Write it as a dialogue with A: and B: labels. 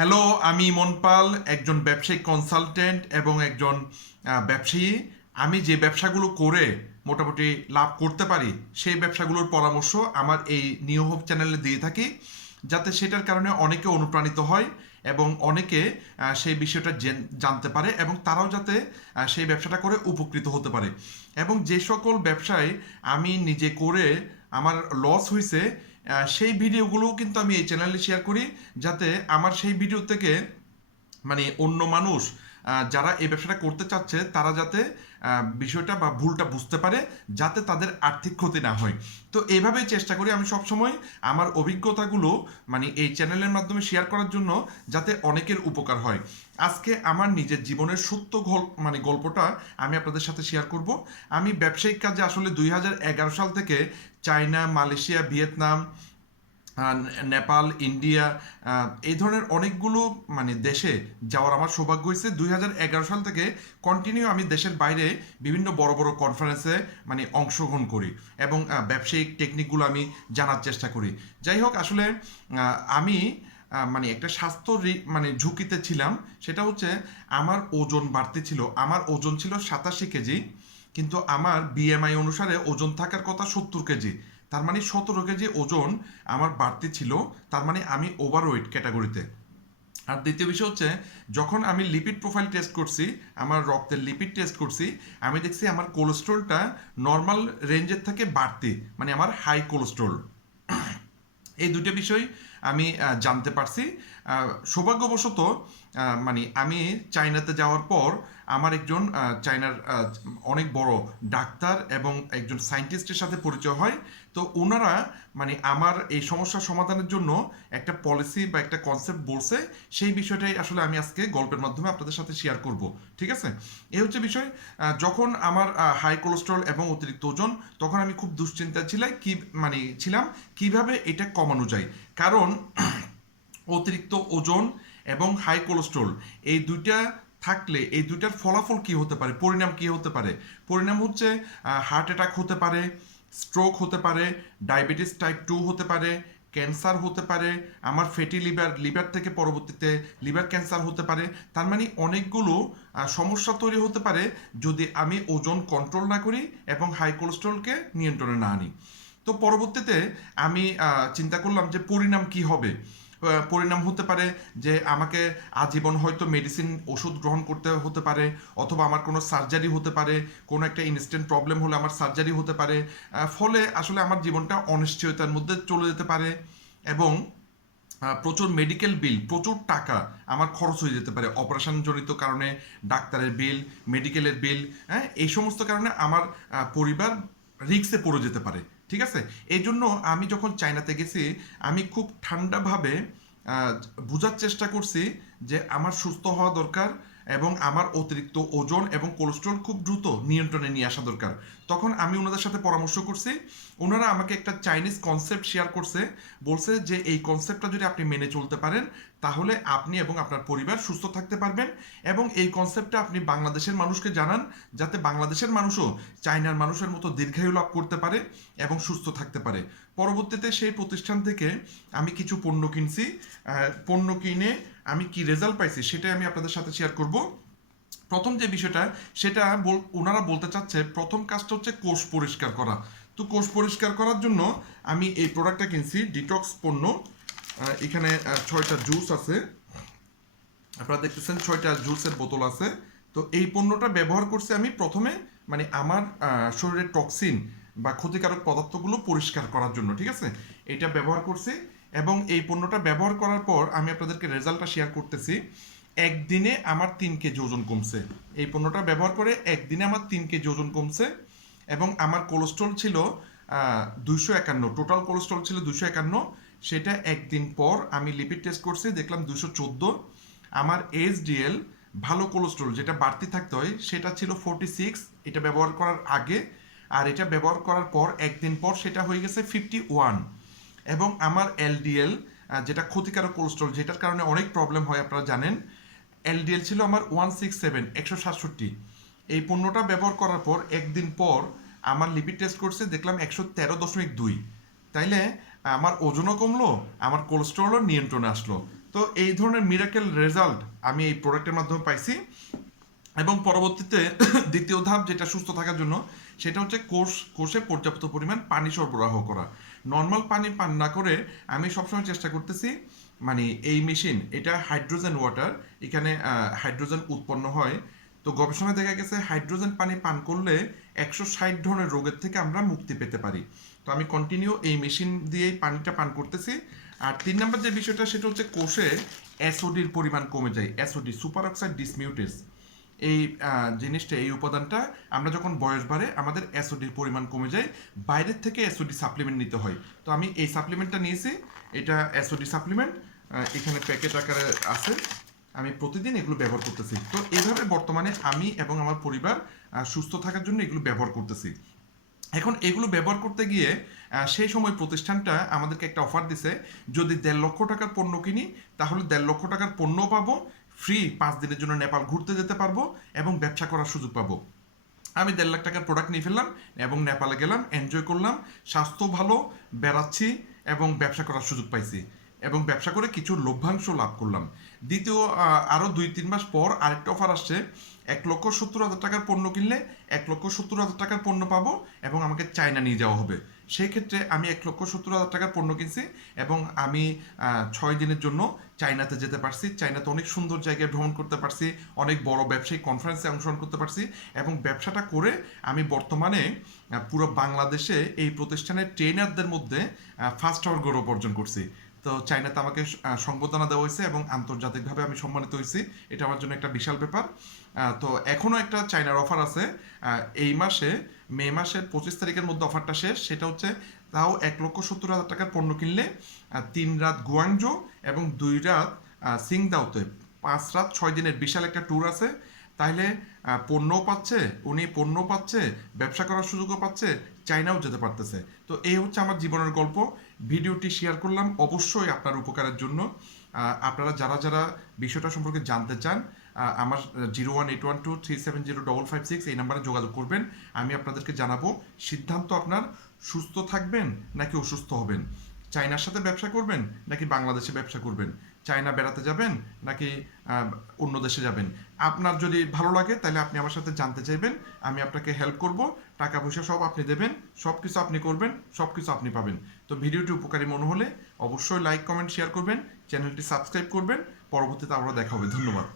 A: Hello আমি ইমন পাল, একজন ব্যবসায়িক কনসালটেন্ট এবং একজন ব্যবসায়ী। আমি যে ব্যবসাগুলো করে মোটামুটি লাভ করতে পারি, সেই ব্যবসাগুলোর পরামর্শ আমার এই নিউ হোপ চ্যানেলে দিয়ে থাকি, যাতে সেটার কারণে অনেকে অনুপ্রাণিত হয় এবং অনেকে সেই বিষয়টা জেন- জানতে পারে এবং তারাও যাতে সেই ব্যবসাটা করে উপকৃত হতে পারে। এবং যে সকল ব্যবসায় আমি নিজে করে আমার লস হয়েছে সেই ভিডিওগুলোও কিন্তু আমি এই চ্যানেলে শেয়ার করি যাতে আমার সেই ভিডিও থেকে মানে অন্য মানুষ যারা এই ব্যবসাটা করতে চাচ্ছে, তারা যাতে বিষয়টা বা ভুলটা বুঝতে পারে যাতে তাদের আর্থিক ক্ষতি না হয়। তো এইভাবেই চেষ্টা করি আমি সবসময় আমার অভিজ্ঞতাগুলো মানে এই চ্যানেলের মাধ্যমে শেয়ার করার জন্য যাতে অনেকের উপকার হয়। আজকে আমার নিজের জীবনের সত্য মানে গল্পটা আমি আপনাদের সাথে শেয়ার করব। আমি ব্যবসায়িক কাজে আসলে দুই হাজার এগারো সাল থেকে China Malaysia, Vietnam Nepal, India এই ধরনের অনেকগুলো মানে দেশে যাওয়ার আমার সৌভাগ্য হয়েছে। দুই হাজার এগারো সাল থেকে কন্টিনিউ আমি দেশের বাইরে বিভিন্ন বড় বড় কনফারেন্সে মানে অংশগ্রহণ করি এবং ব্যবসায়িক টেকনিকগুলো আমি জানার চেষ্টা করি। যাই হোক, আসলে আমি মানে একটা স্বাস্থ্য মানে ঝুঁকিতে ছিলাম। সেটা হচ্ছে, আমার ওজন বাড়তি ছিল। আমার ওজন ছিল সাতাশি কেজি। কিন্তু আমার বিএমআই অনুসারে ওজন থাকার কথা সত্তর কেজি। তার মানে সতেরো কেজি ওজন আমার বাড়তি ছিল, তার মানে আমি ওভারওয়েট ক্যাটাগরিতে আর দ্বিতীয় বিষয় হচ্ছে, যখন আমি লিপিড প্রোফাইল টেস্ট করছি, আমার রক্তের লিপিড টেস্ট করছি, আমি দেখছি আমার কোলেস্ট্রলটা নর্মাল রেঞ্জের থেকে বাড়তি মানে আমার হাই কোলেস্ট্রল এই দুটো বিষয় আমি জানতে পারছি। সৌভাগ্যবশত মানে আমি চায়নাতে যাওয়ার পর আমার একজন চায়নার অনেক বড় ডাক্তার এবং একজন সায়েন্টিস্টের সাথে পরিচয় হয়। তো ওনারা মানে আমার এই সমস্যার সমাধানের জন্য একটা পলিসি বা একটা কনসেপ্ট বলছে। সেই বিষয়টাই আসলে আমি আজকে গল্পের মাধ্যমে আপনাদের সাথে শেয়ার করব, ঠিক আছে? এই হচ্ছে বিষয় যখন আমার হাই কোলেস্ট্রল এবং অতিরিক্ত ওজন, তখন আমি খুব দুশ্চিন্তা ছিলাম। কি মানে ছিলাম, কীভাবে এটা কমানো যায়? কারণ অতিরিক্ত ওজন এবং হাই কোলেস্ট্রল এই দুইটা থাকলে, এই দুইটার ফলাফল কি হতে পারে, পরিণাম কি হতে পারে? পরিণাম হচ্ছে হার্ট অ্যাটাক হতে পারে স্ট্রোক হতে পারে ডায়াবেটিস টাইপ টু হতে পারে ক্যান্সার হতে পারে, আমার ফ্যাটি লিভার লিভার থেকে পরবর্তীতে লিভার ক্যান্সার হতে পারে। তার মানে অনেকগুলো সমস্যা তৈরি হতে পারে যদি আমি ওজন কন্ট্রোল না করি এবং হাই কোলেস্ট্রলকে নিয়ন্ত্রণে না আনি। তো পরবর্তীতে আমি চিন্তা করলাম যে পরিণাম কি হবে? পরিণাম হতে পারে যে আমাকে আজীবন হয়তো মেডিসিন ওষুধ গ্রহণ করতে হতে পারে, অথবা আমার কোনো সার্জারি হতে পারে, কোনো একটা ইনস্ট্যান্ট প্রবলেম হলে আমার সার্জারি হতে পারে ফলে আসলে আমার জীবনটা অনিশ্চয়তার মধ্যে চলে যেতে পারে এবং প্রচুর মেডিকেল বিল প্রচুর টাকা আমার খরচ হয়ে যেতে পারে। অপারেশন জনিত কারণে, ডাক্তারের বিল মেডিকেলের বিল হ্যাঁ এই সমস্ত কারণে আমার পরিবার রিক্সে পড়ে যেতে পারে, ঠিক আছে? এই জন্য আমি যখন চায়নাতে গেছি, আমি খুব ঠান্ডাভাবে বোঝার চেষ্টা করছি যে আমার সুস্থ হওয়া দরকার এবং আমার অতিরিক্ত ওজন এবং কোলেস্ট্রল খুব দ্রুত নিয়ন্ত্রণে নিয়ে আসা দরকার। তখন আমি ওনাদের সাথে পরামর্শ করছি। ওনারা আমাকে একটা চাইনিজ কনসেপ্ট শেয়ার করছে। বলছে যে, এই কনসেপ্টটা যদি আপনি মেনে চলতে পারেন, তাহলে আপনি এবং আপনার পরিবার সুস্থ থাকতে পারবেন এবং এই কনসেপ্টটা আপনি বাংলাদেশের মানুষকে জানান, যাতে বাংলাদেশের মানুষও চায়নার মানুষের মতো দীর্ঘায়ু লাভ করতে পারে এবং সুস্থ থাকতে পারে। পরবর্তীতে সেই প্রতিষ্ঠান থেকে আমি কিছু পণ্য কিনছি। পণ্য কিনে আমি কি রেজাল্ট পাইছি সেটাই আমি আপনাদের সাথে শেয়ার করব। প্রথম যে বিষয়টা, সেটা ওনারা বলতে চাচ্ছে প্রথম কাজটা হচ্ছে কোষ পরিষ্কার করা। তো কোষ পরিষ্কার করার জন্য আমি এই প্রোডাক্টটা কিনছি ডিটক্স পণ্য। এখানে ছয়টা জুস আছে। আপনারা দেখতেছেন ছয়টা জুসের বোতল আছে। তো এই পণ্যটা ব্যবহার করছি আমি প্রথমে মানে আমার শরীরের টক্সিন বা ক্ষতিকারক পদার্থগুলো পরিষ্কার করার জন্য, ঠিক আছে? এটা ব্যবহার করছি। এবং এই পণ্যটা ব্যবহার করার পর আমি আপনাদেরকে রেজাল্টটা শেয়ার করতেছি। একদিনে আমার তিন কেজি ওজন কমছে। এই পণ্যটা ব্যবহার করে একদিনে আমার তিন কেজি ওজন কমছে এবং আমার কোলেস্ট্রল ছিল দুইশো একান্ন। টোটাল কোলেস্ট্রল ছিল দুশো একান্ন। সেটা একদিন পর আমি লিপিড টেস্ট করছি, দেখলাম দুশো চোদ্দ। আমার এইচডিএল ভালো কোলেস্ট্রল যেটা বাড়তি থাকতে হয়, সেটা ছিল ফোরটি সিক্স এটা ব্যবহার করার আগে। আর এটা ব্যবহার করার পর, একদিন পর সেটা হয়ে গেছে ফিফটি ওয়ান এবং আমার এলডিএল যেটা ক্ষতিকারক কোলেস্ট্রল, যেটার কারণে অনেক প্রবলেম হয় আপনারা জানেন, এলডিএল ছিল আমার ওয়ান সিক্স সেভেন একশো সাতষট্টি। এই পণ্যটা ব্যবহার করার পর একদিন পর আমার লিপিড টেস্ট করছে, দেখলাম একশো তেরো দশমিক দুই। তাইলে আমার ওজনও কমলো, আমার কোলেস্ট্রলও নিয়ন্ত্রণে আসলো। তো এই ধরনের মিরাকেল রেজাল্ট আমি এই প্রোডাক্টের মাধ্যমে পাইছি। এবং পরবর্তীতে দ্বিতীয় ধাপ যেটা সুস্থ থাকার জন্য, সেটা হচ্ছে কোষ, কোষে পর্যাপ্ত পরিমাণ পানি সরবরাহ করা। নর্মাল পানি পান না করে আমি সবসময় চেষ্টা করতেছি মানে এই মেশিন, এটা হাইড্রোজেন ওয়াটার, এখানে হাইড্রোজেন উৎপন্ন হয়। তো গবেষণায় দেখা গেছে হাইড্রোজেন পানি পান করলে একশো ষাট ধরনের রোগের থেকে আমরা মুক্তি পেতে পারি। তো আমি কন্টিনিউ এই মেশিন দিয়েই পানিটা পান করতেছি। আর তিন নম্বর যে বিষয়টা, সেটা হচ্ছে কোষে অ্যাসোডির পরিমাণ কমে যায়। অ্যাসোডি সুপার অক্সাইড ডিসমিউটেস এই জিনিসটা, এই উপাদানটা আমরা যখন বয়স বাড়ে, আমাদের অ্যাসোডির পরিমাণ কমে যায়। বাইরের থেকে অ্যাসোডি সাপ্লিমেন্ট নিতে হয়। তো আমি এই সাপ্লিমেন্টটা নিয়েছি। এটা অ্যাসোডি সাপ্লিমেন্ট এখানে প্যাকেট আকারে আছে। আমি প্রতিদিন এগুলো ব্যবহার করতেছি। তো এইভাবে বর্তমানে আমি এবং আমার পরিবার সুস্থ থাকার জন্য এগুলো ব্যবহার করতেছি। এখন এগুলো ব্যবহার করতে গিয়ে সেই সময় প্রতিষ্ঠানটা আমাদেরকে একটা অফার দিছে, যদি দেড় লক্ষ টাকার পণ্য কিনি, তাহলে দেড় লক্ষ টাকার পণ্য পাবো ফ্রি পাঁচ দিনের জন্য নেপাল ঘুরতে যেতে পারব এবং ব্যবসা করার সুযোগ পাবো। আমি দেড় লাখ টাকার প্রোডাক্ট নিয়ে ফেললাম এবং নেপালে গেলাম এনজয় করলাম, স্বাস্থ্য ভালো, বেড়াচ্ছি এবং ব্যবসা করার সুযোগ পাইছি এবং ব্যবসা করে কিছু লভ্যাংশ লাভ করলাম। দ্বিতীয় আরও দুই তিন মাস পর আরেকটা অফার আসছে এক লক্ষ সত্তর হাজার টাকার পণ্য কিনলে এক লক্ষ সত্তর হাজার টাকার পণ্য পাবো এবং আমাকে চায়না নিয়ে যাওয়া হবে। সেই ক্ষেত্রে আমি এক লক্ষ সত্তর হাজার টাকার পণ্য কিনছি এবং আমি ছয় দিনের জন্য চায়নাতে যেতে পারছি। চায়নাতে অনেক সুন্দর জায়গায় ভ্রমণ করতে পারছি, অনেক বড় ব্যবসায়িক কনফারেন্সে অংশগ্রহণ করতে পারছি এবং ব্যবসাটা করে আমি বর্তমানে পুরো বাংলাদেশে এই প্রতিষ্ঠানের ট্রেনারদের মধ্যে ফার্স্ট আওয়ার গৌরব অর্জন করছি। তো চায়নাতে আমাকে সংবর্ধনা দেওয়া হয়েছে এবং আন্তর্জাতিকভাবে আমি সম্মানিত হয়েছি। এটা আমার জন্য একটা বিশাল ব্যাপার। তো এখনও একটা চায়নার অফার আছে। এই মাসে, মে মাসের পঁচিশ তারিখের মধ্যে অফারটা শেষ। সেটা হচ্ছে তাও এক লক্ষ সত্তর হাজার টাকার পণ্য কিনলে তিন রাত গুয়াংজো এবং দুই রাত সিংদাওতে। পাঁচ রাত ছয় দিনের বিশাল একটা ট্যুর আছে। তাহলে পণ্যও পাচ্ছে, উনি পণ্য পাচ্ছে, ব্যবসা করার সুযোগও পাচ্ছে চাইনাও যেতে পারতেছে। তো এই হচ্ছে আমার জীবনের গল্প। ভিডিওটি শেয়ার করলাম। অবশ্যই আপনার উপকারের জন্য। আপনারা যারা যারা বিষয়টা সম্পর্কে জানতে চান আমার zero one eight one two three seven zero double five six এই নাম্বারে যোগাযোগ করবেন। আমি আপনাদেরকে জানাব, সিদ্ধান্ত আপনার সুস্থ থাকবেন নাকি অসুস্থ হবেন? চায়নার সাথে ব্যবসা করবেন নাকি বাংলাদেশে ব্যবসা করবেন? চায়না বেড়াতে যাবেন নাকি অন্য দেশে যাবেন? আপনার যদি ভালো লাগে, তাহলে আপনি আমার সাথে জানতে চাইবেন। আমি আপনাকে হেল্প করব। টাকা পয়সা সব আপনি দেবেন। সব কিছু আপনি করবেন, সব কিছু আপনি পাবেন। তো ভিডিওটি উপকারী মনে হলে অবশ্যই লাইক কমেন্ট শেয়ার করবেন। চ্যানেলটি সাবস্ক্রাইব করবেন। পরবর্তীতে আমরা দেখা হবে। ধন্যবাদ।